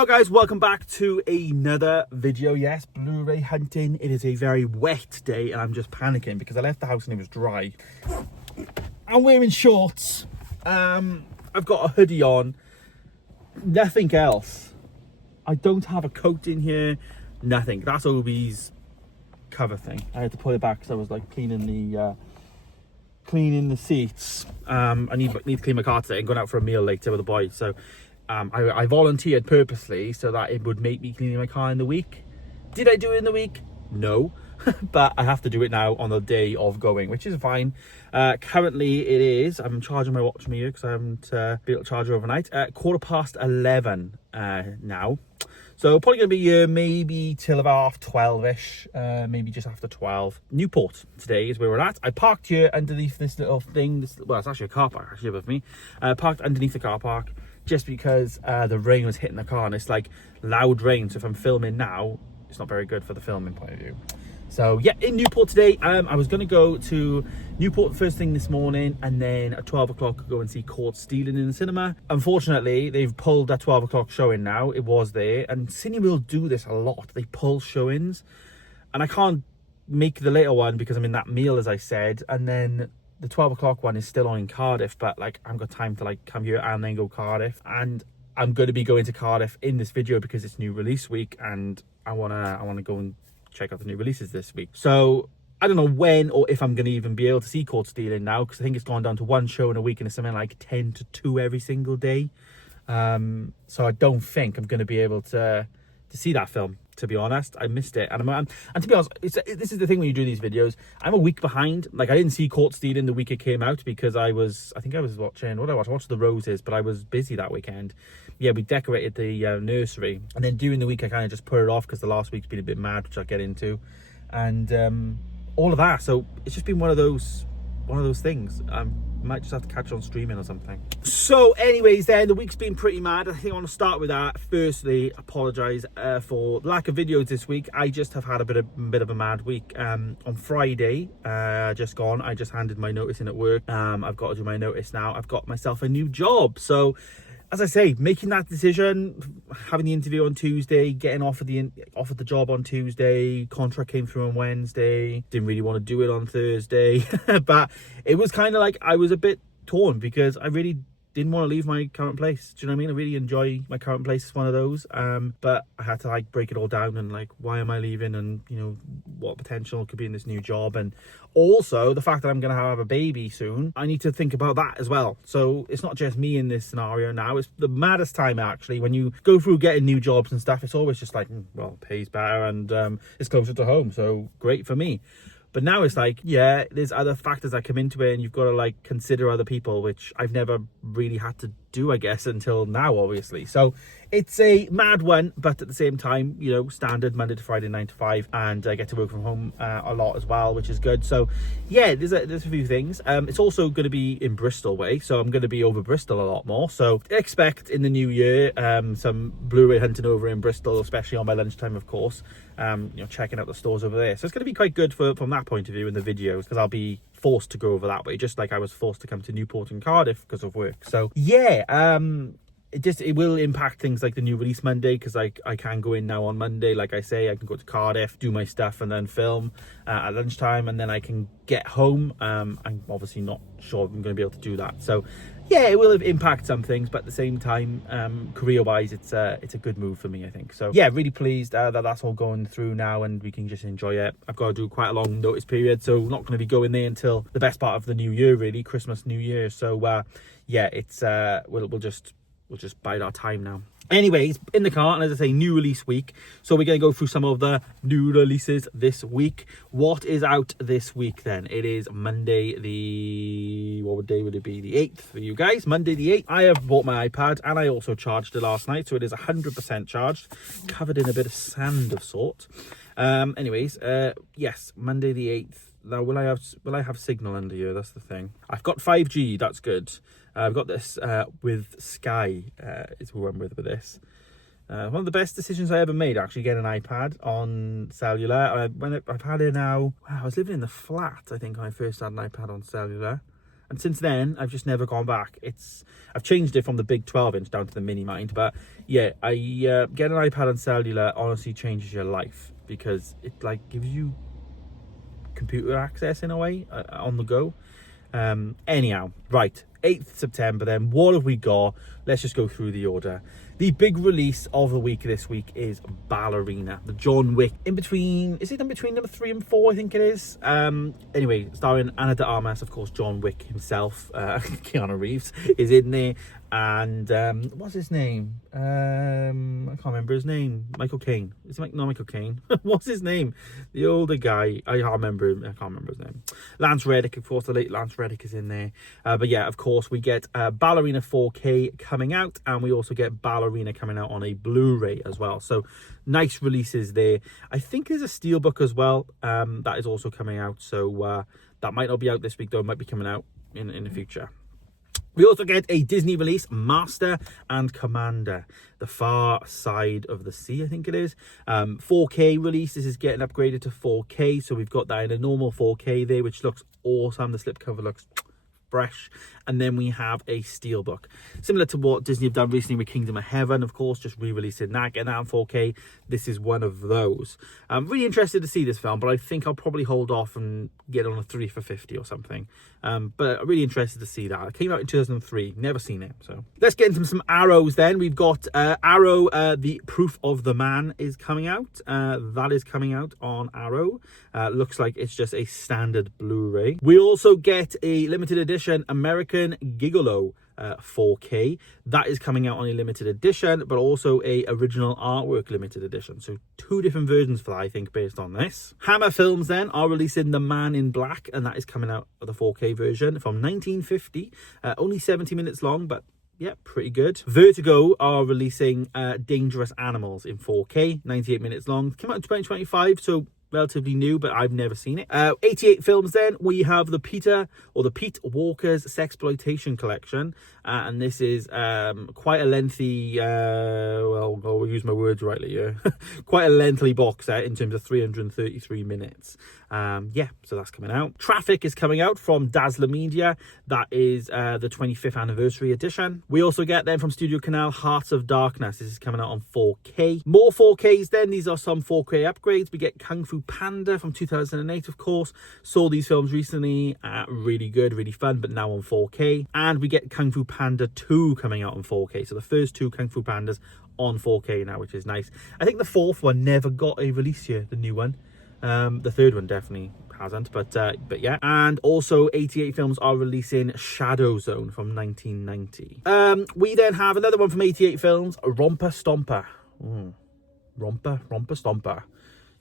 Hello guys, welcome back to another video. Yes, Blu-ray hunting. It is a very wet day and I'm just panicking because I left the house and it was dry. I'm wearing shorts. I've got a hoodie on. Nothing else. I don't have a coat in here. Nothing. That's Obi's cover thing. I had to pull it back because I was like cleaning the seats. I need to clean my car today. I'm going out for a meal later with the boys. So I volunteered purposely so that it would make me cleaning my car in the week. Did I do it in the week? No. But I have to do it now on the day of going, which is fine. Currently it is, I'm charging my watch here because I haven't been able to charge it overnight, 11:15 now. So probably going to be here maybe till about 12ish, maybe just after 12. Newport today is where we're at. I parked here underneath this little thing. Well, it's actually a car park actually above me. Parked underneath the car park just because the rain was hitting the car and it's like loud rain. So if I'm filming now, it's not very good for the filming point of view. So yeah, in Newport today, I was going to go to Newport first thing this morning and then at 12 o'clock go and see Caught Stealing in the cinema. Unfortunately, they've pulled that 12 o'clock showing now. It was there, and Cine will do this a lot. They pull showings and I can't make the later one because I'm in that meal, as I said, and then the 12 o'clock one is still on in Cardiff, but like I haven't got time to like come here and then go Cardiff. And I'm going to be going to Cardiff in this video because it's new release week and I want to go and check out the new releases this week. So I don't know when or if I'm going to even be able to see Caught Stealing now, because I think it's gone down to one show in a week and it's something like 10 to 2 every single day. So I don't think I'm going to be able to see that film, to be honest. I missed it, and to be honest, this is the thing when you do these videos, I'm a week behind. Like I didn't see Caught Stealing the week it came out because I think I was watching, what did I watch? I watched The Roses, but I was busy that weekend. Yeah, we decorated the nursery, and then during the week I kind of just put it off because the last week's been a bit mad, which I'll get into, and all of that. So it's just been one of those things. Might just have to catch on streaming or something. So anyways, then the week's been pretty mad. I think I want to start with that. Firstly, apologize for lack of videos this week. I just have had a bit of a mad week. On Friday just gone, I just handed my notice in at work. I've got to do my notice now. I've got myself a new job. So as I say, making that decision, having the interview on Tuesday, getting offered the job on Tuesday, contract came through on Wednesday, didn't really want to do it on Thursday, but it was kind of like I was a bit torn because I really didn't want to leave my current place. Do you know what I mean? I really enjoy my current place. It's one of those, but I had to like break it all down and like, why am I leaving, and you know what potential could be in this new job, and also the fact that I'm going to have a baby soon. I need to think about that as well. So it's not just me in this scenario now. It's the maddest time actually when you go through getting new jobs and stuff. It's always just like, well, it pays better and it's closer to home, so great for me. But now it's like, yeah, there's other factors that come into it and you've got to like consider other people, which I've never really had to do, I guess, until now, obviously. So it's a mad one, but at the same time, you know, standard Monday to Friday, 9 to 5, and I get to work from home a lot as well, which is good. So yeah, there's a few things. It's also going to be in Bristol way, so I'm going to be over Bristol a lot more. So expect in the new year some Blu-ray hunting over in Bristol, especially on my lunchtime, of course. You know, checking out the stores over there. So it's going to be quite good from that point of view in the videos, because I'll be forced to go over that way, just like I was forced to come to Newport and Cardiff because of work. So yeah, it will impact things like the new release Monday, because I can go in now on Monday. Like I say, I can go to Cardiff, do my stuff, and then film at lunchtime, and then I can get home. I'm obviously not sure I'm going to be able to do that. So yeah, it will impact some things, but at the same time, career-wise, it's a good move for me, I think. So yeah, really pleased that that's all going through now and we can just enjoy it. I've got to do quite a long notice period, so not going to be going there until the best part of the new year, really, Christmas, New Year. So yeah, it's we'll just bide our time now. Anyways, in the car, and as I say, new release week. So we're going to go through some of the new releases this week. What is out this week then? It is Monday what day would it be? The 8th for you guys. Monday the 8th. I have bought my iPad and I also charged it last night. So it is 100% charged, covered in a bit of sand of sort. Anyways, yes, Monday the 8th. Now, will I have signal under here? That's the thing. I've got 5G. That's good. I've got this with Sky. Is who I'm with this. One of the best decisions I ever made, actually, getting an iPad on cellular. I've had it now. Wow, I was living in the flat, I think, when I first had an iPad on cellular. And since then, I've just never gone back. I've changed it from the big 12-inch down to the mini mind. But yeah, get an iPad on cellular honestly changes your life, because it like gives you computer access in a way on the go. Anyhow, right, 8th September then, what have we got? Let's just go through the order. The big release of the week this week is Ballerina, the John Wick, is it in between number 3 and 4, I think it is. Anyway, starring Ana de Armas, of course, John Wick himself, Keanu Reeves is in there, and what's his name? I can't remember his name. Michael Caine. Is it not Michael Caine? What's his name? The older guy. I can't remember him. I can't remember his name. Lance Reddick, of course. The late Lance Reddick is in there. But yeah, of course, we get Ballerina 4K coming out, and we also get Ballerina coming out on a Blu-ray as well. So nice releases there. I think there's a Steelbook as well that is also coming out. So that might not be out this week, though. It might be coming out in the future. We also get a Disney release, Master and Commander, The Far Side of the Sea, I think it is. 4K release. This is getting upgraded to 4K. So we've got that in a normal 4K there, which looks awesome. The slipcover looks fresh. And then we have a Steelbook, similar to what Disney have done recently with Kingdom of Heaven, of course, just re-releasing that, getting that in 4K. This is one of those. I'm really interested to see this film, but I think I'll probably hold off and get on a 3 for 50 or something. But I'm really interested to see that. It came out in 2003, never seen it. So let's get into some Arrows then. We've got Arrow, The Proof of the Man is coming out. That is coming out on Arrow. Looks like it's just a standard Blu-ray. We also get a limited edition American Gigolo 4K. That is coming out on a limited edition, but also a original artwork limited edition. So 2 different versions for that, I think, based on this. Hammer Films then are releasing The Man in Black, and that is coming out with the 4K version from 1950. Only 70 minutes long, but yeah, pretty good. Vertigo are releasing Dangerous Animals in 4K, 98 minutes long. Came out in 2025, so relatively new, but I've never seen it. 88 Films then, we have the Pete Walker's Sexploitation Collection, and this is quite a lengthy, well, I'll use my words rightly here, quite a lengthy box set in terms of 333 minutes. Yeah, so that's coming out. Traffic is coming out from Dazzler Media. That is the 25th anniversary edition. We also get then from Studio Canal Hearts of Darkness. This is coming out on 4K. More 4Ks then. These are some 4K upgrades. We get Kung Fu Panda from 2008, of course. Saw these films recently. Really good, really fun, but now on 4K. And we get Kung Fu Panda 2 coming out on 4K. So the first 2 Kung Fu Pandas on 4K now, which is nice. I think the 4th one never got a release here, the new one. The 3rd one definitely hasn't, but yeah. And also 88 Films are releasing Shadow Zone from 1990. We then have another one from 88 Films, Romper Stomper. Romper Stomper.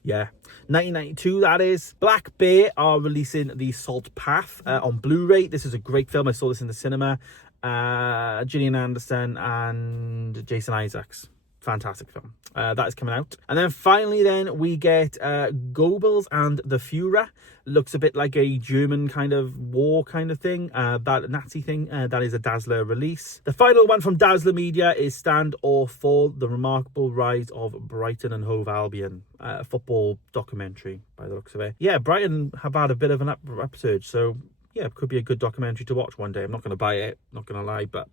Yeah, 1992 that is. Black Bear are releasing The Salt Path on Blu-ray. This is a great film. I saw this in the cinema. Gillian Anderson and Jason Isaacs. Fantastic film. That is coming out. And then finally then we get Goebbels and the Führer. Looks a bit like a German kind of war kind of thing. That Nazi thing. That is a Dazzler release. The final one from Dazzler Media is Stand or Fall, The Remarkable Rise of Brighton and Hove Albion. Football documentary by the looks of it. Yeah, Brighton have had a bit of an upsurge. So yeah, it could be a good documentary to watch one day. I'm not going to buy it, not going to lie, but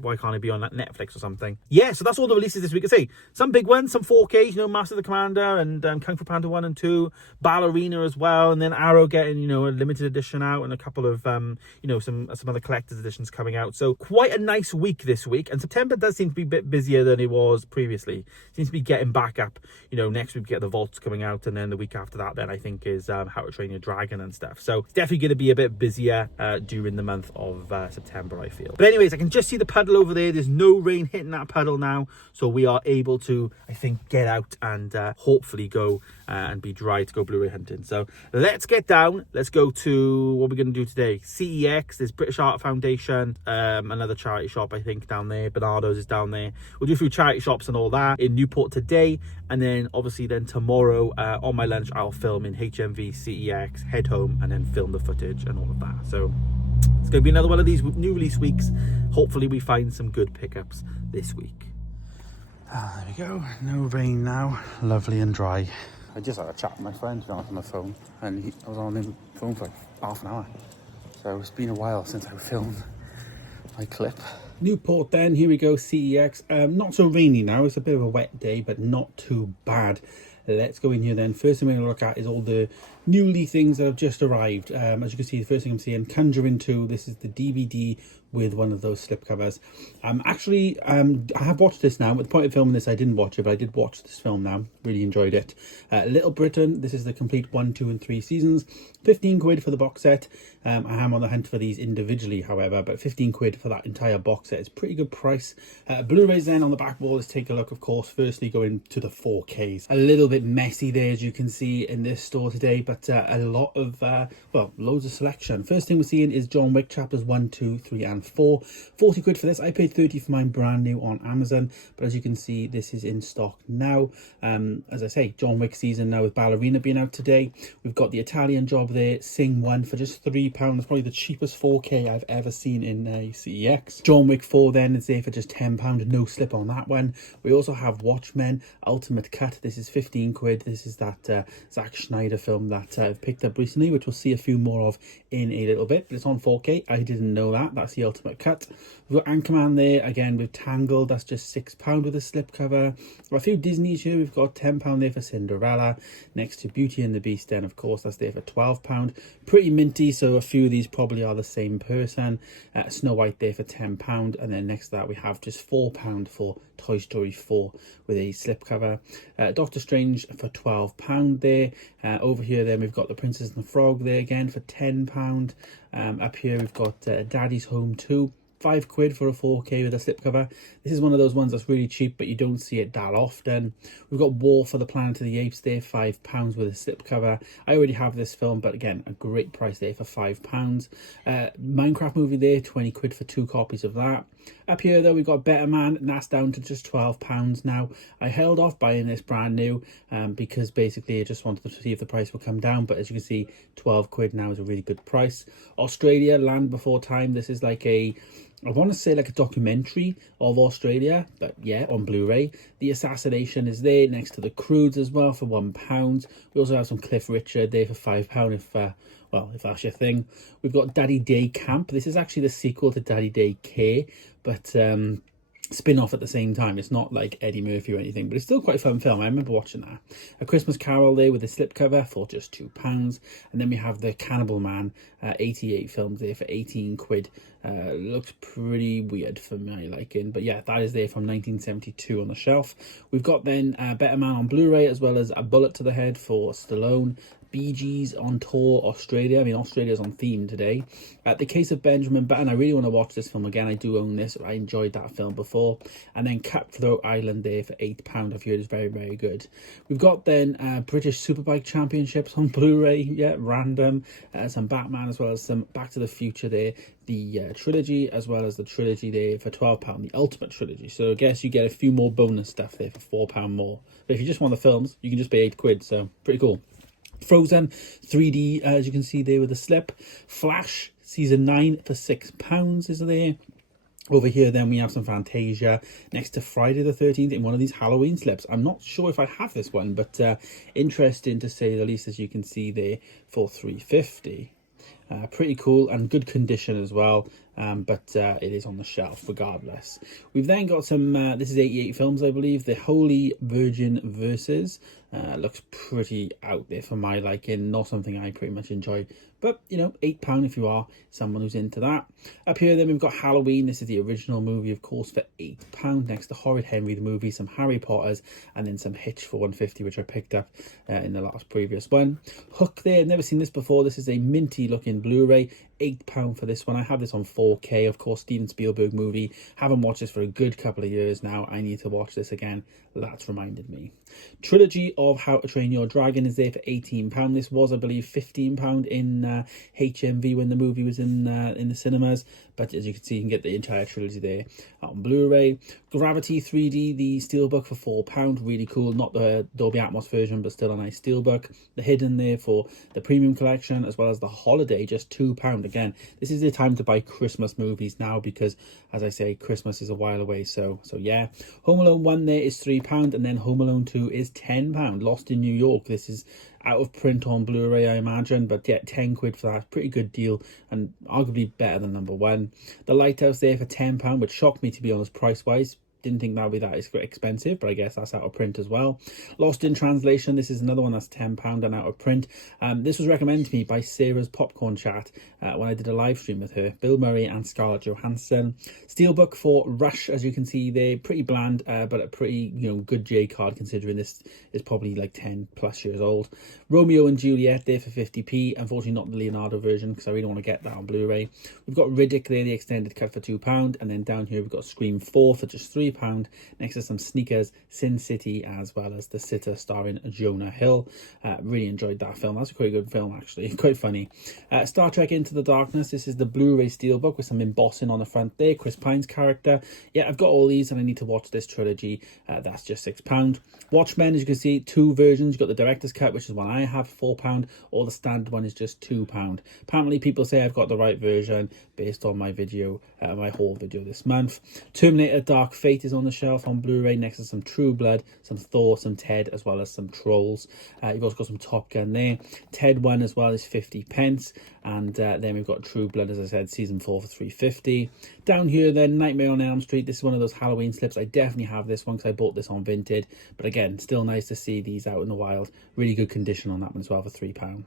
why can't it be on Netflix or something? Yeah, so that's all the releases this week. I say some big ones, some 4Ks, you know, Master the Commander and Kung Fu Panda 1 and 2, Ballerina as well, and then Arrow getting, you know, a limited edition out, and a couple of you know, some other collector's editions coming out. So quite a nice week this week, and September does seem to be a bit busier than it was previously. Seems to be getting back up. You know, next week we get the Vaults coming out, and then the week after that then I think is How to Train Your Dragon and stuff. So it's definitely going to be a bit busier during the month of September, I feel. But anyways, I can just see the puddle over there. There's no rain hitting that puddle now, so we are able to, I think, get out and hopefully go and be dry to go Blu-ray hunting. So let's get down. Let's go to what we're going to do today. CEX, there's British Art Foundation, another charity shop I think down there. Bernardo's is down there. We'll do a few charity shops and all that in Newport today, and then obviously then tomorrow on my lunch I'll film in HMV CEX, head home, and then film the footage and all of that. So it's going to be another one of these new release weeks. Hopefully we find some good pickups this week. There we go. No rain now. Lovely and dry. I just had a chat with my friend on the phone, and I was on the phone for like half an hour. So it's been a while since I filmed my clip. Newport then, here we go, CEX. Not so rainy now, it's a bit of a wet day, but not too bad. Let's go in here then. First thing we're going to look at is all the newly things that have just arrived. As you can see, the first thing I'm seeing, Conjuring 2. This is the DVD with one of those slipcovers. I have watched this now. At the point of filming this, I didn't watch it, but I did watch this film now. Really enjoyed it. Little Britain, this is the complete 1, 2 and 3 seasons. 15 quid for the box set. I am on the hunt for these individually, however, but 15 quid for that entire box set is pretty good price. Blu-rays then on the back wall, let's take a look, of course, firstly going to the 4Ks. A little bit messy there, as you can see in this store today, but a lot of, well, loads of selection. First thing we're seeing is John Wick chapters 1, 2, 3 and 4. 40 quid for this. I paid 30 for mine brand new on Amazon, but as you can see, this is in stock now. As I say, John Wick season now with Ballerina being out today. We've got the Italian Job there, Sing 1 for just £3. It's probably the cheapest 4K I've ever seen in a CEX. John Wick 4 then is there for just £10, no slip on that one. We also have Watchmen Ultimate Cut. This is 15 quid. This is that Zack Snyder film that I've picked up recently, which we'll see a few more of in a little bit, but it's on 4K. I didn't know that. That's the Ultimate Cut. We've got Anchorman there again with Tangled. That's just £6 with a slipcover. A few Disneys here. We've got £10 there for Cinderella, next to Beauty and the Beast then, of course, that's there for £12. Pretty minty, so a few of these probably are the same person. Snow White there for £10, and then next to that we have just £4 for Toy Story 4 with a slipcover. Doctor Strange for £12 there. Over here then we've got The Princess and the Frog there again for £10. Up here we've got Daddy's Home 2. 5 quid for a 4K with a slipcover. This is one of those ones that's really cheap, but you don't see it that often. We've got War for the Planet of the Apes there, £5 with a slipcover. I already have this film, but again, a great price there for £5. Minecraft movie there, 20 quid for 2 copies of that. Up here though, we've got Better Man, and that's down to just £12 now. I held off buying this brand new because basically I just wanted to see if the price would come down, but as you can see, 12 quid now is a really good price. Australia, Land Before Time. This is like a, I want to say like a documentary of Australia, but yeah, on Blu-ray. The Assassination is there next to The Croods as well for £1. We also have some Cliff Richard there for £5 if, well, if that's your thing. We've got Daddy Day Camp. This is actually the sequel to Daddy Day Care, but spin-off at the same time. It's not like Eddie Murphy or anything, but it's still quite a fun film. I remember watching that. A Christmas Carol there with a slipcover for just £2. And then we have the Cannibal Man 88 films there for 18 quid. Looks pretty weird for my liking, but yeah, that is there from 1972 on the shelf. We've got then Better Man on Blu-ray, as well as A Bullet to the Head for Stallone. Bee Gees on tour Australia. I mean, Australia's on theme today. The Case of Benjamin Button. I really want to watch this film again. I do own this. I enjoyed that film before. And then Cutthroat Island there for £8. I've heard it's very, very good. We've got then British Superbike Championships on Blu-ray. Yeah, random. Some Batman, as well as some Back to the Future there. The trilogy, as well as the trilogy there for £12, the Ultimate Trilogy. So I guess you get a few more bonus stuff there for £4 more. But if you just want the films, you can just pay 8 quid. So pretty cool. Frozen 3D, as you can see there with a slip. Flash season 9 for £6 is there. Over here then we have some Fantasia next to Friday the 13th in one of these Halloween slips. I'm not sure if I have this one, but interesting to say the least, as you can see there, for £3.50. Pretty cool and good condition as well, but it is on the shelf regardless. We've then got some, this is 88 films I believe, the Holy Virgin Verses. Looks pretty out there for my liking, not something I pretty much enjoy, but you know, £8 if you are someone who's into that. Up here then we've got Halloween. This is the original movie, of course, for £8. Next to Horrid Henry the movie, some Harry Potters, and then some Hitch for £1.50, which I picked up in the last previous one. Hook there, never seen this before. This is a minty looking Blu-ray, £8 for this one. I have this on 4K, of course, Steven Spielberg movie. Haven't watched this for a good couple of years now. I need to watch this again. That's reminded me. Trilogy of How to Train Your Dragon is there for £18. This was, I believe, £15 in HMV when the movie was in the cinemas, but as you can see, you can get the entire trilogy there on Blu-ray. Gravity 3D, the steelbook for £4, really cool. Not the Dolby Atmos version, but still a nice steelbook. The Hidden there for the premium collection, as well as the Holiday, just £2. Again, this is the time to buy Christmas movies now, because as I say, Christmas is a while away. So yeah. Home Alone 1 there is £3, and then Home Alone 2 is £10. Lost in New York. This is out of print on Blu-ray, I imagine, but yeah, 10 quid for that, pretty good deal, and arguably better than number one. The Lighthouse there for £10, which shocked me, to be honest, price-wise. Didn't think that would be that expensive, but I guess that's out of print as well. Lost in Translation, this is another one that's £10 and out of print. This was recommended to me by Sarah's Popcorn Chat when I did a live stream with her. Bill Murray and Scarlett Johansson. Steelbook for Rush, as you can see there, pretty bland, but a pretty good J card, considering this is probably like 10 plus years old. Romeo and Juliet there for 50p. Unfortunately not the Leonardo version, because I really want to get that on Blu-ray. We've got Riddick there, the extended cut for £2, and then down here we've got Scream 4 for just £3, next to some Sneakers, Sin City, as well as The Sitter starring Jonah Hill. Really enjoyed that film. That's a quite good film, actually, quite funny. Star Trek Into the Darkness, this is the Blu-ray steelbook with some embossing on the front there, Chris Pine's character. Yeah, I've got all these and I need to watch this trilogy. That's just £6. Watchmen, as you can see, 2 versions. You've got the director's cut, which is one I have, £4, or the standard one is just £2. Apparently people say I've got the right version based on my video, my haul video this month. Terminator Dark Fate is on the shelf on Blu-ray, next to some True Blood, some Thor, some Ted, as well as some Trolls. You've also got some Top Gun there. Ted 1 as well is 50p, and then we've got True Blood, as I said, season 4 for £3.50. Down here then, Nightmare on Elm Street. This is one of those Halloween slips. I definitely have this one because I bought this on Vinted, but again, still nice to see these out in the wild. Really good condition on that one as well for £3.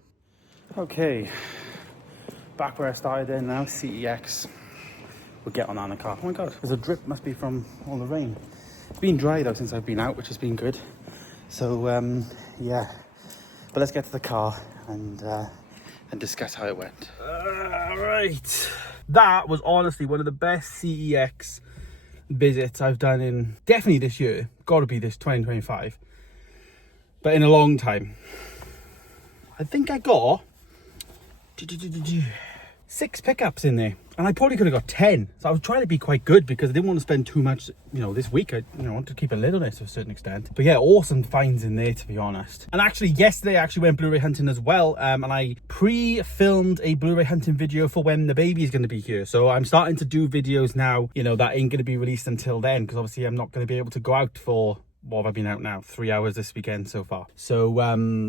Okay, back where I started then now, CEX. We'll get on that in the car. Oh my god, there's a drip, must be from all the rain. It's been dry though since I've been out, which has been good. So yeah, but let's get to the car and discuss how it went. Right, that was honestly one of the best CEX visits I've done in definitely this year. Got to be this 2025, but in a long time. I think I got 6 pickups in there, and I probably could have got 10. So I was trying to be quite good because I didn't want to spend too much, this week. I want to keep a lid on it to a certain extent. But yeah, awesome finds in there, to be honest. And actually, yesterday I actually went Blu-ray hunting as well, and I pre-filmed a Blu-ray hunting video for when the baby is going to be here. So I'm starting to do videos now, that ain't going to be released until then, because obviously I'm not going to be able to go out for, what have I been out now? 3 hours this weekend so far. So,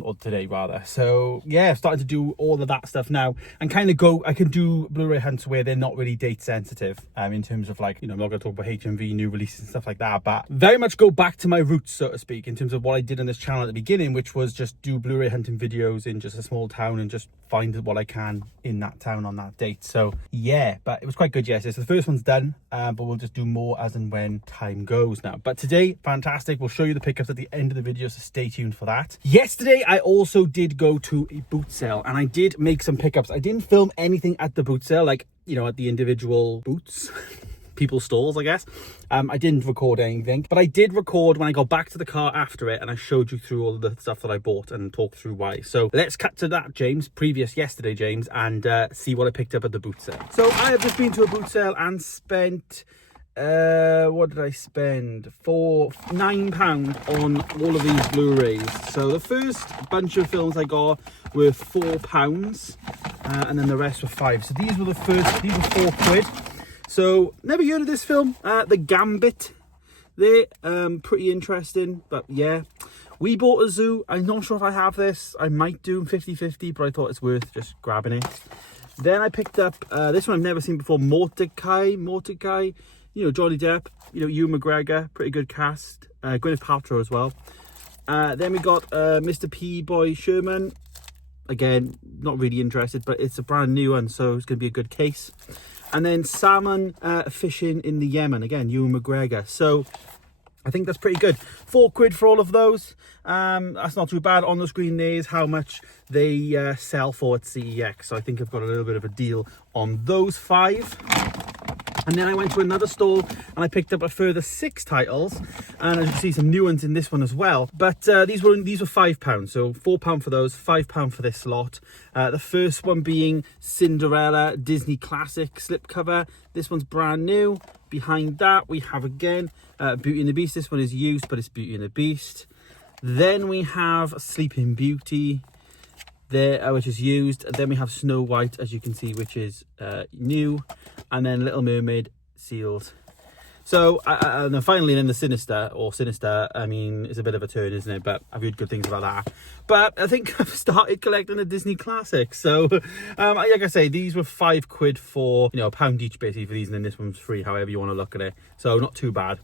or today rather. So yeah, I've started to do all of that stuff now and kind of I can do Blu-ray hunts where they're not really date sensitive, in terms of like, I'm not going to talk about HMV new releases and stuff like that, but very much go back to my roots, so to speak, in terms of what I did on this channel at the beginning, which was just do Blu-ray hunting videos in just a small town and just find what I can in that town on that date. So yeah, but it was quite good yesterday. So the first one's done, but we'll just do more as and when time goes now. But today, fantastic. We'll show you the pickups at the end of the video, so stay tuned for that. Yesterday, I also did go to a boot sale, and I did make some pickups. I didn't film anything at the boot sale, like, at the individual boots. People's stalls, I guess. I didn't record anything, but I did record when I got back to the car after it, and I showed you through all of the stuff that I bought and talked through why. So let's cut to that, James, yesterday, James, and see what I picked up at the boot sale. So I have just been to a boot sale and spent, what did I spend? For £9 on all of these Blu-rays. So the first bunch of films I got were £4, and then the rest were £5. So these were £4. So, never heard of this film, The Gambit. They're pretty interesting, but yeah. We Bought a Zoo. I'm not sure if I have this. I might do 50-50, but I thought it's worth just grabbing it. Then I picked up this one I've never seen before, Mordecai. Johnny Depp, Ewan McGregor, pretty good cast. Gwyneth Paltrow as well. Then we got Mr. P. Boy Sherman. Again, not really interested, but it's a brand new one, so it's going to be a good case. And then Salmon Fishing in the Yemen. Again, Ewan McGregor. So I think that's pretty good. £4 for all of those. That's not too bad. On the screen there is how much they sell for at CEX. So I think I've got a little bit of a deal on those 5. And then I went to another stall and I picked up a further 6 titles, and as you can see, some new ones in this one as well. But these were £5, so £4 for those, £5 for this lot. The first one being Cinderella Disney Classic slipcover. This one's brand new. Behind that we have again Beauty and the Beast. This one is used, but it's Beauty and the Beast. Then we have Sleeping Beauty there, which is used. Then we have Snow White, as you can see, which is new, and then Little Mermaid sealed. So, and then finally then the Sinister, I mean, it's a bit of a turn, isn't it? But I've heard good things about that. But I think I've started collecting the Disney classics. So, like I say, these were £5 for, you know, £1 each basically for these, and then this one's free, however you want to look at it. So not too bad.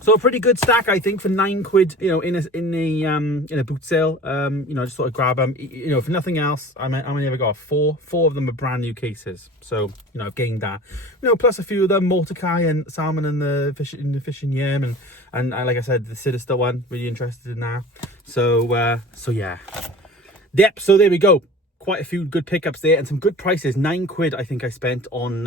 So a pretty good stack, I think, for £9, you know, in a boot sale. You know, I just thought I'd grab them. You know, if nothing else, I only ever got four of them are brand new cases. So, you know, I've gained that. You know, plus a few of them, Mordecai and Salmon and the fish and yam, and like I said, the Sinister one. Really interested in that. So yeah. Yep. So there we go. Quite a few good pickups there and some good prices. £9 I think I spent on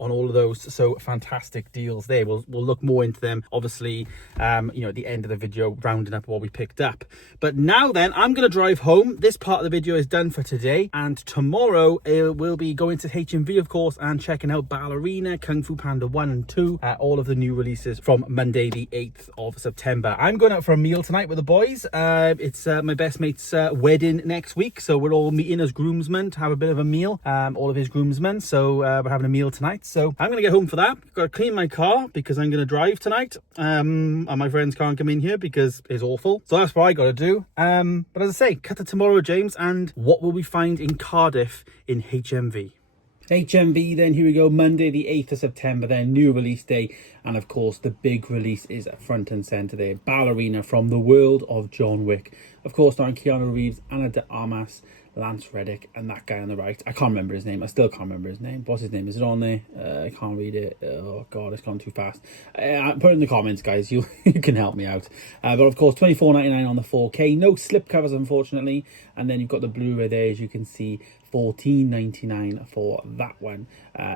all of those, so fantastic deals there. We'll look more into them obviously, you know, at the end of the video, rounding up what we picked up. But now then, I'm gonna drive home. This part of the video is done for today, and tomorrow we'll be going to HMV, of course, and checking out Ballerina, Kung Fu Panda 1 and 2, all of the new releases from Monday the 8th of September. I'm going out for a meal tonight with the boys. It's my best mate's wedding next week, so we're all meeting as groomsmen to have a bit of a meal, all of his groomsmen. So we're having a meal tonight, so I'm gonna get home for that. Got to clean my car because I'm gonna drive tonight, and my friends can't come in here because it's awful, so that's what I gotta do. But as I say, cut to tomorrow, James, and what will we find in Cardiff in HMV? HMV then, here we go, Monday the 8th of September then, new release day, and of course the big release is front and centre there, Ballerina from the world of John Wick, of course starring Keanu Reeves, Ana de Armas, Lance Reddick, and that guy on the right. I can't remember his name. I still can't remember his name. What's his name? Is it on there? I can't read it. Oh god, it's gone too fast. Put it in the comments, guys. You can help me out. But of course, $24.99 on the 4K. No slip covers, unfortunately. And then you've got the Blu-ray there, as you can see. $14.99 for that one.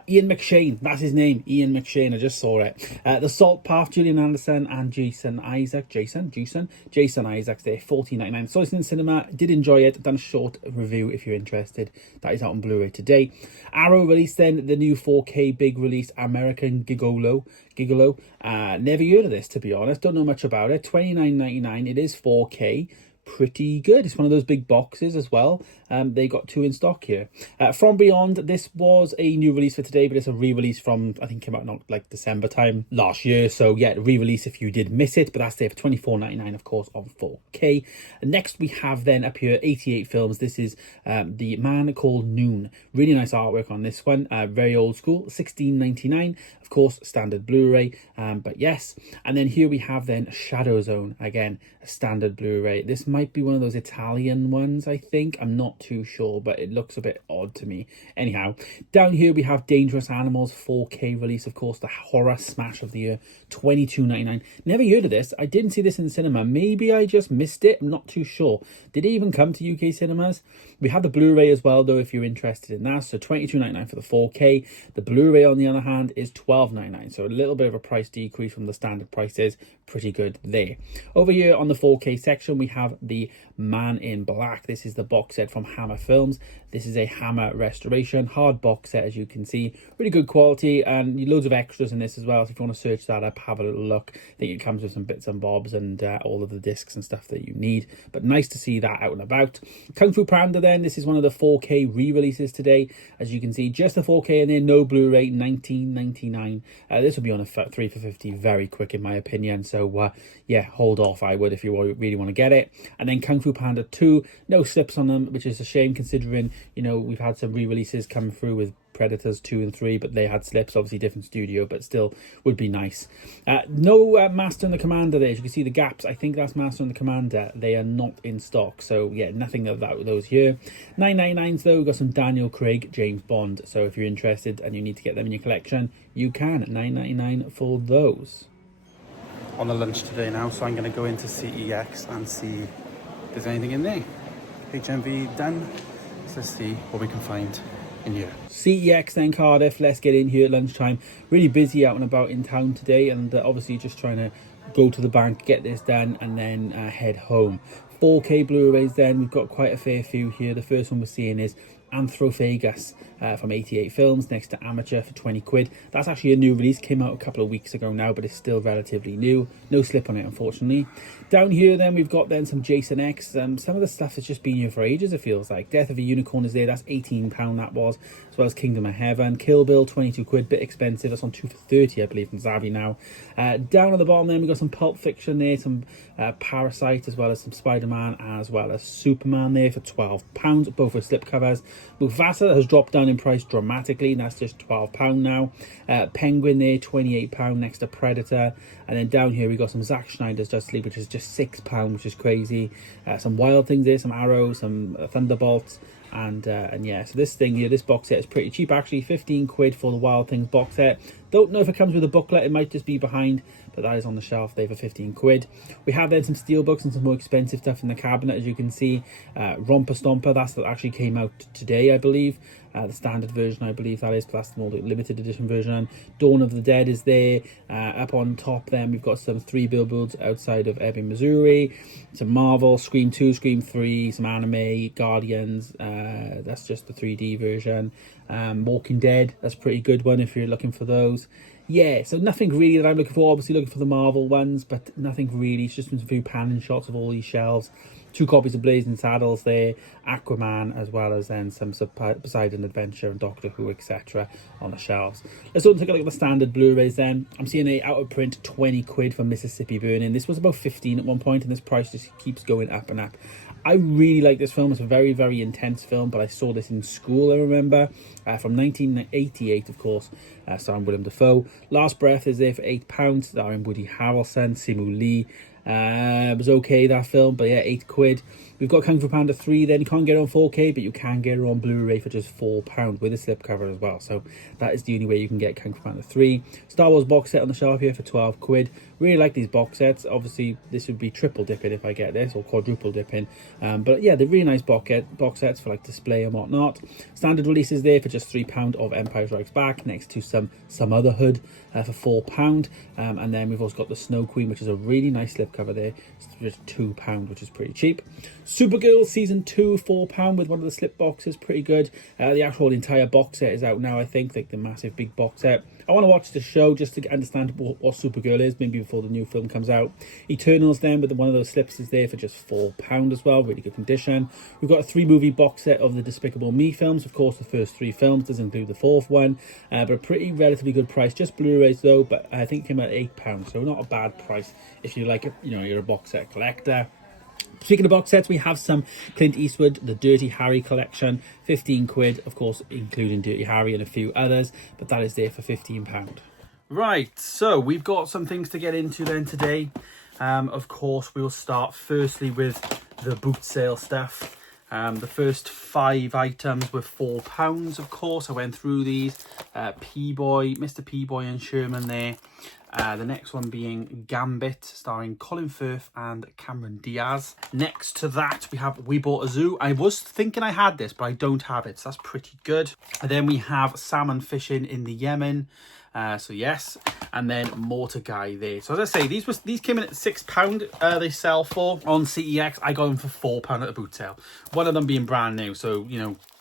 Ian McShane, that's his name, Ian McShane. I just saw it. The Salt Path, Julian Anderson and Jason Isaacs there, $14.99. Saw this in the cinema, did enjoy it. Done a short review if you're interested. That is out on Blu-ray today. Arrow released then the new 4K big release, American Gigolo. Never heard of this, to be honest. Don't know much about it. $29.99. It is 4K. Pretty good. It's one of those big boxes as well. They got 2 in stock here. From Beyond, this was a new release for today, but it's a re-release from, I think, came out not like December time last year. So yeah, re-release if you did miss it, but that's there for $24.99, of course, on 4K. And next we have then up here 88 Films. This is The Man Called Noon. Really nice artwork on this one. Very old school. $16.99, of course, standard Blu-ray. But yes, and then here we have then Shadow Zone, again, a standard Blu-ray. This might be one of those Italian ones, I think. I'm not too sure, but it looks a bit odd to me. Anyhow, down here we have Dangerous Animals 4K release, of course, the horror smash of the year, $22.99. Never heard of this. I didn't see this in the cinema. Maybe I just missed it. I'm not too sure. Did it even come to UK cinemas? We have the Blu-ray as well, though, if you're interested in that. So $22.99 for the 4K. The Blu-ray, on the other hand, is $12.99. So a little bit of a price decrease from the standard prices. Pretty good there. Over here on the 4K section, we have the Man in Black. This is the box set from Hammer Films. This is a Hammer restoration, hard box set, as you can see. Really good quality, and loads of extras in this as well. So if you want to search that up, have a little look. I think it comes with some bits and bobs and all of the discs and stuff that you need. But nice to see that out and about. Kung Fu Panda then, this is one of the 4K re-releases today. As you can see, just the 4K in there, no Blu-ray, $19.99. This will be on a 3 for $50 very quick, in my opinion. So yeah, hold off, I would, if you really want to get it. And then Kung Fu Panda 2, no slips on them, which is a shame considering, you know, we've had some re-releases come through with Predators 2 and 3, but they had slips, obviously different studio, but still would be nice. No Master and the Commander there. As you can see the gaps, I think that's Master and the Commander. They are not in stock, so yeah, nothing of that with those here. 9.99s though, we've got some Daniel Craig, James Bond, so if you're interested and you need to get them in your collection, you can. $9.99 for those. On the lunch today now, so I'm going to go into CEX and see if there's anything in there. HMV done, so let's see what we can find in here. CEX then, Cardiff. Let's get in here at lunchtime. Really busy out and about in town today, and obviously just trying to go to the bank, get this done, and then head home. 4K Blu-rays then, we've got quite a fair few here. The first one we're seeing is Anthrophagus from 88 Films, next to Amateur for 20 quid. That's actually a new release, came out a couple of weeks ago now, but it's still relatively new. No slip on it, unfortunately. Down here then, we've got then some Jason X. Some of the stuff has just been here for ages, it feels like. Death of a Unicorn is there, that's £18 that was, as well as Kingdom of Heaven. Kill Bill, 22 quid, bit expensive, that's on 2 for 30, I believe, from Zavi now. Down at the bottom then, we've got some Pulp Fiction there, some Parasite, as well as some Spider-Man, as well as Superman there for £12, both with slipcovers. Mufasa has dropped down in price dramatically, and that's just £12 now. Penguin there, £28 next to Predator. And then down here we got some Zack Snyder's Justice League, which is just £6, which is crazy. Some Wild Things there, some Arrow, some Thunderbolts. And yeah, so this thing here, this box set is pretty cheap actually, 15 quid for the Wild Things box set. Don't know if it comes with a booklet, it might just be behind, but that is on the shelf there for 15 quid. We have then some steelbooks and some more expensive stuff in the cabinet, as you can see. Romper Stomper, that actually came out today, I believe. The standard version, I believe that is, plus the more limited edition version. Dawn of the Dead is there. Up on top then, we've got some 3 billboards outside of Ebbing, Missouri. Some Marvel, Scream 2, Scream 3, some anime, Guardians. That's just the 3D version. Walking Dead, that's a pretty good one if you're looking for those. Yeah, so nothing really that I'm looking for. Obviously looking for the Marvel ones, but nothing really. It's just been a few panning shots of all these shelves. 2 copies of Blazing Saddles there, Aquaman, as well as then some Poseidon Adventure and Doctor Who, etc. on the shelves. Let's take a look at the standard Blu-rays then. I'm seeing a out of print 20 quid for Mississippi Burning. This was about 15 at one point, and this price just keeps going up and up. I really like this film. It's a very, very intense film, but I saw this in school, I remember, from 1988, of course, starring Willem Dafoe. Last Breath is there for £8, starring Woody Harrelson, Simu Lee. It was okay, that film, but yeah, 8 quid. We've got Kung Fu Panda 3 then. You can't get it on 4K, but you can get it on Blu-ray for just £4 with a slipcover as well. So that is the only way you can get Kung Fu Panda 3. Star Wars box set on the shelf here for 12 quid. Really like these box sets. Obviously, this would be triple dipping if I get this, or quadruple dipping. But yeah, they're really nice box sets for like display and whatnot. Standard releases there for just £3 of Empire Strikes Back, next to some Otherhood for £4. And then we've also got the Snow Queen, which is a really nice slipcover there. It's just £2, which is pretty cheap. Supergirl Season 2, £4 with one of the slip boxes, pretty good. The actual entire box set is out now, I think, like the massive big box set. I want to watch the show just to understand what Supergirl is, maybe before the new film comes out. Eternals then, with one of those slips is there for just £4 as well, really good condition. We've got a 3-movie box set of the Despicable Me films. Of course, the first 3 films, doesn't include the 4th one, but a pretty relatively good price. Just Blu-rays though, but I think it came out at £8, so not a bad price if you like it, you're a box set collector. Speaking of box sets, we have some Clint Eastwood, the Dirty Harry collection, 15 quid, of course, including Dirty Harry and a few others, but that is there for £15. Right, so we've got some things to get into then today. Of course, we'll start firstly with the boot sale stuff. The first 5 items were £4, of course. I went through these. P-Boy, Mr. P-Boy and Sherman there. The next one being Gambit, starring Colin Firth and Cameron Diaz. Next to that, we have We Bought a Zoo. I was thinking I had this, but I don't have it, so that's pretty good. And then we have Salmon Fishing in the Yemen. So yes, and then Mortar Guy there. So as I say, these came in at £6. They sell for on CEX. I got them for £4 at the boot sale. One of them being brand new, so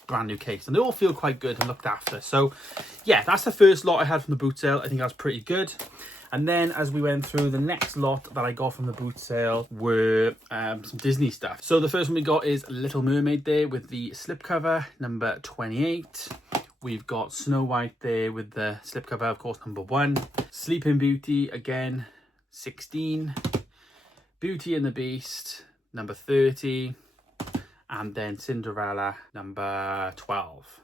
brand new case, and they all feel quite good and looked after. So yeah, that's the first lot I had from the boot sale. I think that's pretty good. And then as we went through, the next lot that I got from the boot sale were some Disney stuff. So the first one we got is Little Mermaid there with the slipcover, number 28. We've got Snow White there with the slipcover, of course, number 1. Sleeping Beauty, again, 16. Beauty and the Beast, number 30. And then Cinderella, number 12.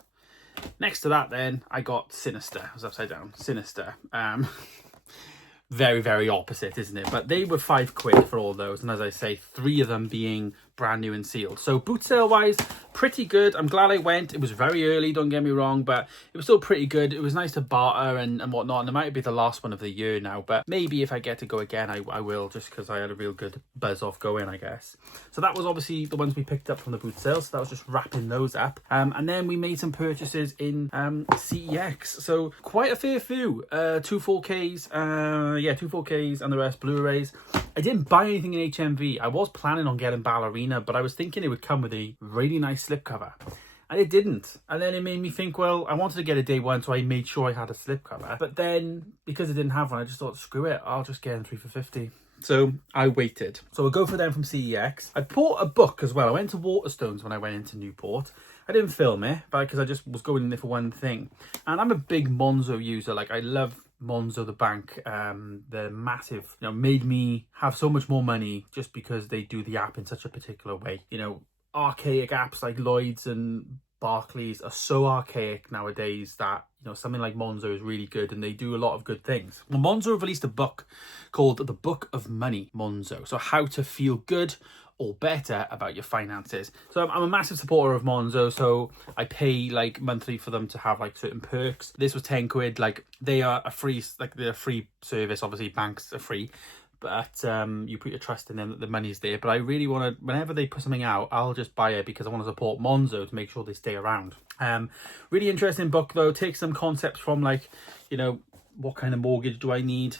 Next to that then, I got Sinister. I was upside down. Sinister. Very, very opposite, isn't it? But they were £5 for all those. And as I say, 3 of them being brand new and sealed. So boot sale wise, pretty good. I'm glad I went. It was very early, don't get me wrong, but it was still pretty good. It was nice to barter and whatnot. And it might be the last one of the year now, but maybe if I get to go again, I will, just because I had a real good buzz off going, I guess. So that was obviously the ones we picked up from the boot sale. So that was just wrapping those up. And then we made some purchases in CEX. So quite a fair few. 2 4Ks, 2 4Ks and the rest Blu-rays. I didn't buy anything in HMV. I was planning on getting Ballerina, but I was thinking it would come with a really nice slipcover. And it didn't. And then it made me think, well, I wanted to get a day one, so I made sure I had a slipcover. But then, because I didn't have one, I just thought, screw it, I'll just get them 3 for 50. So I waited. So we'll go for them from CEX. I bought a book as well. I went to Waterstones when I went into Newport. I didn't film it, but because I just was going in there for one thing. And I'm a big Monzo user. Like, I love Monzo the bank. They're massive. You know, made me have so much more money just because they do the app in such a particular way. You know, archaic apps like Lloyd's and Barclays are so archaic nowadays that, you know, something like Monzo is really good, and they do a lot of good things. Well, Monzo have released a book called The Book of Money Monzo. So how to feel good or better about your finances. So I'm a massive supporter of Monzo, so I pay like monthly for them to have like certain perks. This was 10 quid. Like, they are a free, like, they're a free service. Obviously banks are free, but you put your trust in them that the money's there. But I really want to, whenever they put something out, I'll just buy it because I want to support Monzo to make sure they stay around. Really interesting book though. Takes some concepts from, like, you know, what kind of mortgage do I need?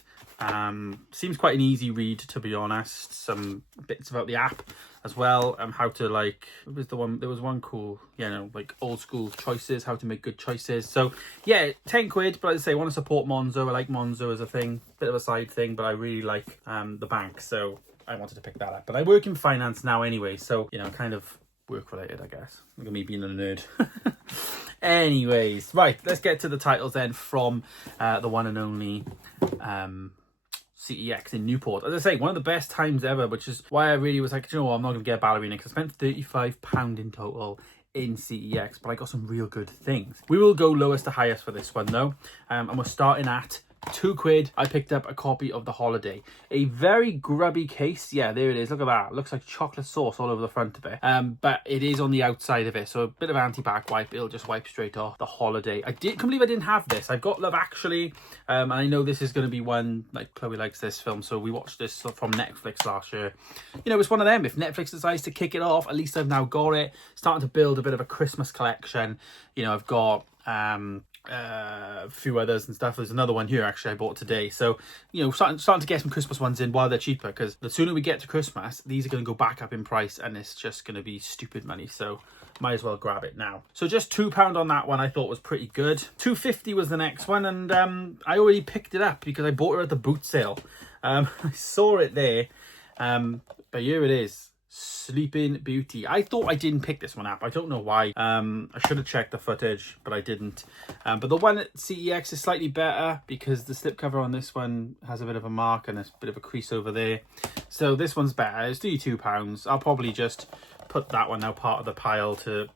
Seems quite an easy read, to be honest. Some bits about the app as well, how to, like, what was the one, there was one cool, you know, like old school choices, how to make good choices. So yeah, 10 quid, but as I say, I want to support Monzo. I like Monzo as a thing, bit of a side thing, but I really like the bank, so I wanted to pick that up. But I work in finance now anyway, so, you know, kind of work related, I guess. Look at me being a nerd. Anyways, right, let's get to the titles then from the one and only CEX in Newport. As I say, one of the best times ever, which is why I really was like, you know what, I'm not going to get a Ballerina, because I spent £35 in total in CEX, but I got some real good things. We will go lowest to highest for this one though, and we're starting at 2 quid. I picked up a copy of The Holiday, a very grubby case. Yeah, there it is. Look at that. It looks like chocolate sauce all over the front of it, but it is on the outside of it, so a bit of anti-back wipe. It'll just wipe straight off. The Holiday. I can't believe I didn't have this. I've got Love Actually, and I know this is going to be one, like, Chloe likes this film, so we watched this from Netflix last year. You know, it's one of them. If Netflix decides to kick it off, at least I've now got it. Starting to build a bit of a Christmas collection. You know, I've got a few others and stuff. There's another one here actually I bought today, so, you know, starting to get some Christmas ones in while they're cheaper, because the sooner we get to Christmas, these are going to go back up in price, and it's just going to be stupid money, so might as well grab it now. So just £2 on that one I thought was pretty good. £2.50 was the next one, and I already picked it up because I bought her at the boot sale. I saw it there, but here it is. Sleeping Beauty. I thought I didn't pick this one up. I don't know why. I should have checked the footage, but I didn't. But the one at CEX is slightly better because the slipcover on this one has a bit of a mark and a bit of a crease over there. So this one's better. It's £32. I'll probably just put that one now part of the pile to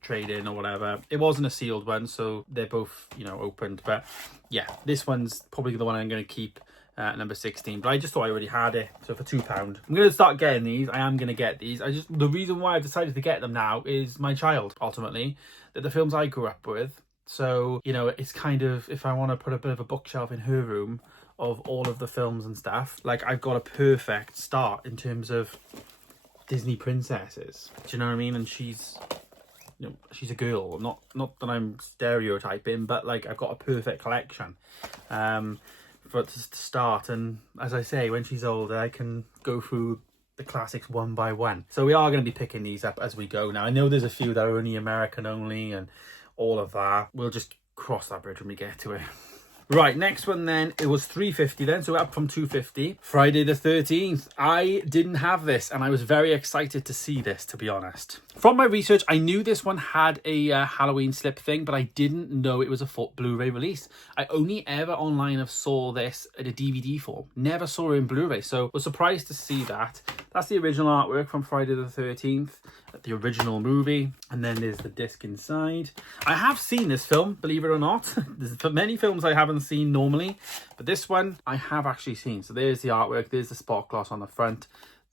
trade in or whatever. It wasn't a sealed one, so they're both, you know, opened. But yeah, this one's probably the one I'm going to keep. Number 16, but I just thought I already had it, so for £2 I'm going to start getting these. I am going to get these. The reason why I've decided to get them now is my child, ultimately, that the films I grew up with. So, you know, it's kind of, if I want to put a bit of a bookshelf in her room of all of the films and stuff, like, I've got a perfect start in terms of Disney princesses, do you know what I mean? And she's, you know, she's a girl, not that I'm stereotyping, but like, I've got a perfect collection for it to start. And as I say, when she's older, I can go through the classics one by one. So we are going to be picking these up as we go. Now, I know there's a few that are only American only and all of that. We'll just cross that bridge when we get to it. Right, next one then, it was £3.50 then, so up from £2.50. Friday the 13th. I didn't have this, and I was very excited to see this, to be honest. From my research, I knew this one had a Halloween slip thing, but I didn't know it was a full Blu-ray release. I only ever online have saw this in a DVD form. Never saw it in Blu-ray, so was surprised to see that. That's the original artwork from Friday the 13th, the original movie, and then there's the disc inside. I have seen this film, believe it or not. There's many films I haven't seen normally, but this one I have actually seen. So there's the artwork, there's the spot gloss on the front,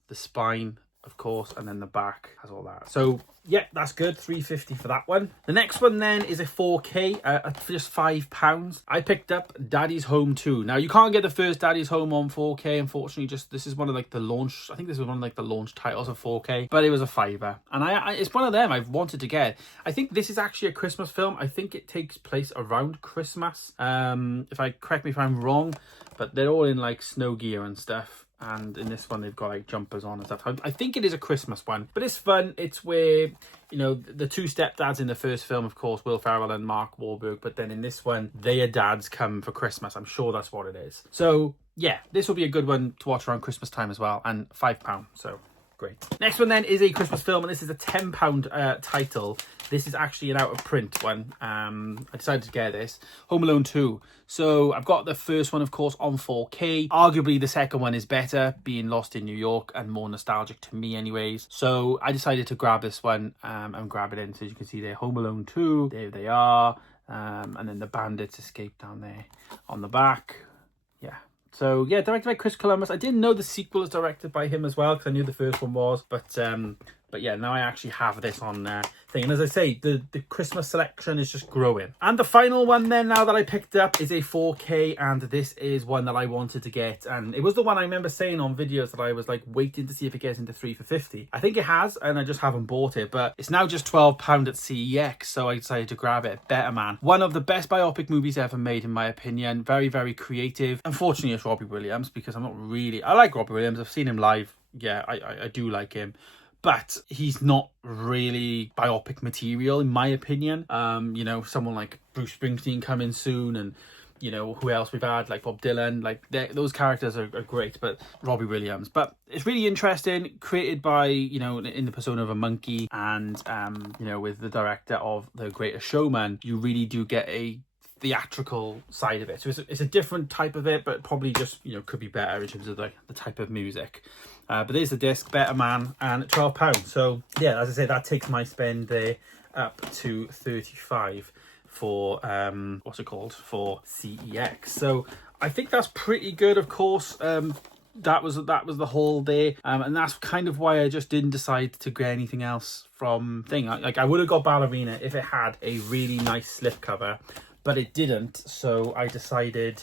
the spine, of course, and then the back has all that. So yeah, that's good. £3.50 for that one. The next one then is a 4K for just £5. I picked up Daddy's Home 2. Now, you can't get the first Daddy's Home on 4K, unfortunately. Just this is one of like the launch, I think this was one of like the launch titles of 4K, but it was a £5. And it's one of them I've wanted to get. I think this is actually a Christmas film. I think it takes place around Christmas. Correct me if I'm wrong, but they're all in like snow gear and stuff. And in this one, they've got like jumpers on and stuff. I think it is a Christmas one, but it's fun. It's where, you know, the two stepdads in the first film, of course, Will Ferrell and Mark Wahlberg. But then in this one, their dads come for Christmas. I'm sure that's what it is. So yeah, this will be a good one to watch around Christmas time as well. And £5. So great. Next one then is a Christmas film, and this is a £10 title. This is actually an out of print one. I decided to get this. Home Alone 2. So I've got the first one, of course, on 4K. Arguably the second one is better, being Lost in New York and more nostalgic to me anyways. So I decided to grab this one and grab it in. So as you can see there, Home Alone 2. There they are. And then the bandits escape down there on the back. Yeah. So yeah, directed by Chris Columbus. I didn't know the sequel is directed by him as well, because I knew the first one was. But yeah, now I actually have this on thing. And as I say, the Christmas selection is just growing. And the final one then now that I picked up is a 4K, and this is one that I wanted to get. And it was the one I remember saying on videos that I was like waiting to see if it gets into 3 for 50. I think it has, and I just haven't bought it. But it's now just £12 at CEX, so I decided to grab it. Better Man. One of the best biopic movies ever made, in my opinion. Very, very creative. Unfortunately, it's Robbie Williams, because I'm not really... I like Robbie Williams. I've seen him live. Yeah, I do like him. But he's not really biopic material, in my opinion. You know, someone like Bruce Springsteen coming soon, and, you know, who else we've had, like Bob Dylan. Like, those characters are great, but Robbie Williams. But it's really interesting, created by, you know, in the persona of a monkey, and, you know, with the director of The Greatest Showman, you really do get a theatrical side of it. So it's a different type of it, but probably just, you know, could be better in terms of the type of music. But there's the disc, Better Man, and £12. So yeah, as I say, that takes my spend there up to 35 for what's it called, for CEX. So I think that's pretty good. Of course, that was the haul there, and that's kind of why I just didn't decide to get anything else from thing. Like, I would have got Ballerina if it had a really nice slipcover, but it didn't. So I decided,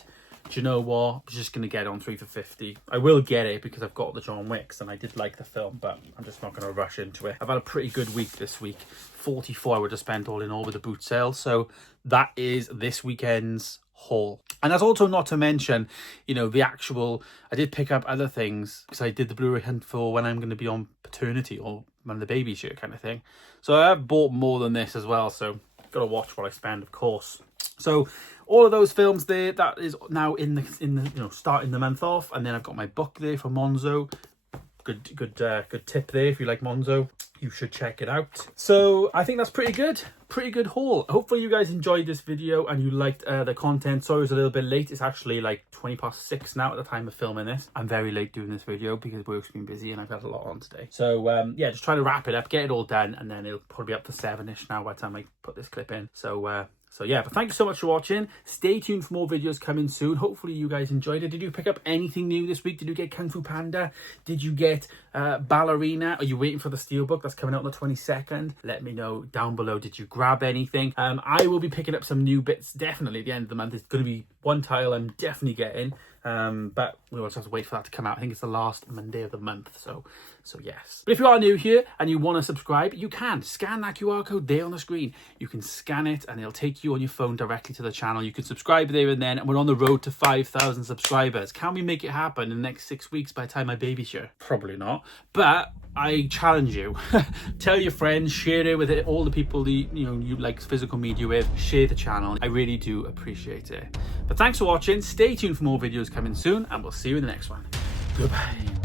do you know what, I'm just going to get it on 3 for 50. I will get it because I've got the John Wicks and I did like the film, but I'm just not going to rush into it. I've had a pretty good week this week. 44 I would have spent all in all with the boot sale. So that is this weekend's haul. And that's also not to mention, you know, the actual, I did pick up other things because I did the Blu-ray hunt for when I'm going to be on paternity or when the baby's here kind of thing. So I have bought more than this as well. So got to watch what I spend, of course. So all of those films there, that is now in the you know, starting the month off. And then I've got my book there for Monzo. Good tip there. If you like Monzo, you should check it out. So I think that's pretty good haul. Hopefully you guys enjoyed this video and you liked the content. Sorry it was a little bit late. It's actually like 6:20 now at the time of filming this. I'm very late doing this video because work's been busy and I've had a lot on today. So yeah, just trying to wrap it up, get it all done, and then it'll probably be up to 7ish now by the time I put this clip in. So yeah, but thank you so much for watching. Stay tuned for more videos coming soon. Hopefully you guys enjoyed it. Did you pick up anything new this week? Did you get Kung Fu Panda? Did you get Ballerina? Are you waiting for the Steelbook that's coming out on the 22nd? Let me know down below. Did you grab anything? I will be picking up some new bits definitely at the end of the month. There's going to be one title I'm definitely getting. But we'll just have to wait for that to come out. I think it's the last Monday of the month. So yes. But if you are new here and you want to subscribe, you can scan that QR code there on the screen. You can scan it and it'll take you on your phone directly to the channel. You can subscribe there and then, and we're on the road to 5,000 subscribers. Can we make it happen in the next 6 weeks by the time my baby's here? Probably not. But I challenge you. Tell your friends, share it with all the people that you like physical media with. Share the channel. I really do appreciate it. But thanks for watching. Stay tuned for more videos coming soon, and we'll see you in the next one. Goodbye.